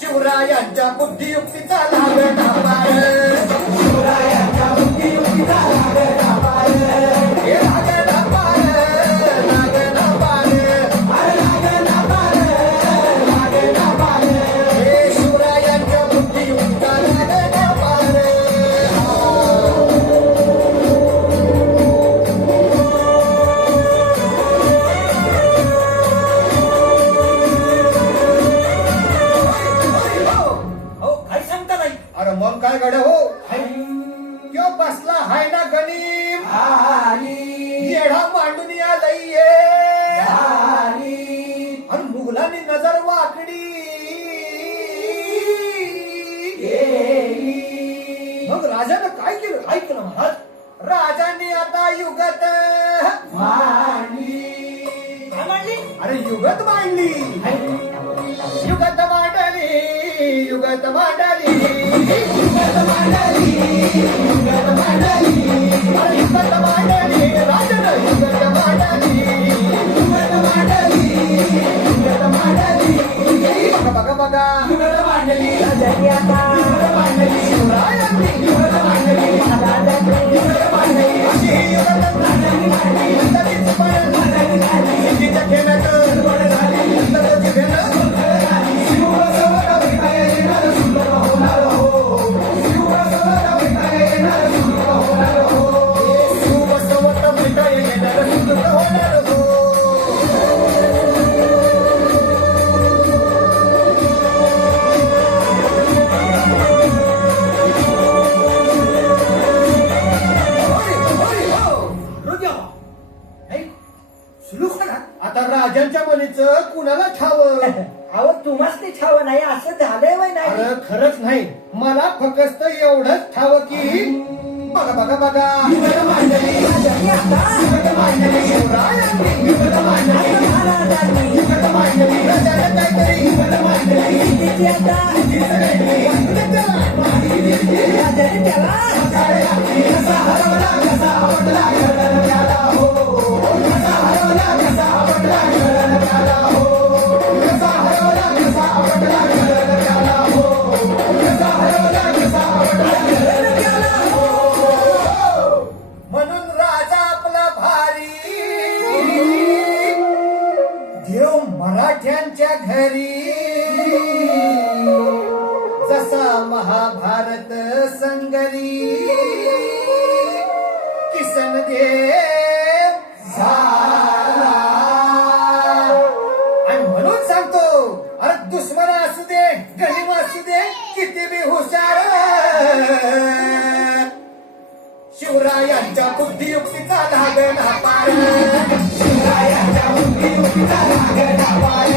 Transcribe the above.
शिवरायांच्या बुद्धियुक्तीचा लागला पार, शिवरायांच्या बुद्धियुक्तीचा लागला पार, हे लागला पार, लागला पार, लागला पार, लागला पार, हे शिवरायांच्या बुद्धियुक्तीचा लागला पार. अरे मग काय गड्या हो, त्यो बसला हाय ना गणिम, येढा मांडून या लईये, आणि मुघलांनी नजर वाकडी, मग राजानं काय केलं? ऐकलं महाराज, राजाने आता युगत मांडली. अरे युगत मांडली, युगत मांडली, युगत मांडली, युगत मांडली, युगत मांडली, अरे युगत मांडली, राजानं युगत मांडली, युगत मांडली, युगत मांडली. बघा बघा बघा, युगत मांडली, राजाने आता युगत मांडली, शिवरायांनी युगत मांडली, महाराजांनी युगत मांडली, अशी युगत मांडली, नंतरची पण मांडली, जिच्या खेळात बळ झाली, नंतरची भेट आता राजांच्या मनीचं कुणाला ठावं? अहो तुम्हाच ते ठाव नाही असं झालंय वय नाही. अरे खरंच नाही, मला फक्त एवढंच ठाव की बघा बघा बघा, युगत मांडली, युगत मांडली, शिवरायांनी युगत मांडली, महाराजांनी युगत मांडली, राजाने काहीतरी युगत मांडली, राजाने त्याला कसा हरवला कसा आवडला घडण त्याला हो, कसा हरवला कसा आवडला घडण त्याला हो, कसा हरवला कसा आवडला घडण त्याला हो, कसा हरवला कसा आवडला घडण त्याला हो. म्हणून राजा आपला भारी, देव मराठ्यांच्या घरी, जसा महाभारत संगरी किसन देव झाला. आणि म्हणून सांगतो, अरे दुश्मन असू दे गणिम असू दे किती बी हुशार, शिवरायांच्या बुद्धियुक्तीचा लागला पार, शिवरायांच्या बुद्धियुक्तीचा लागला पार,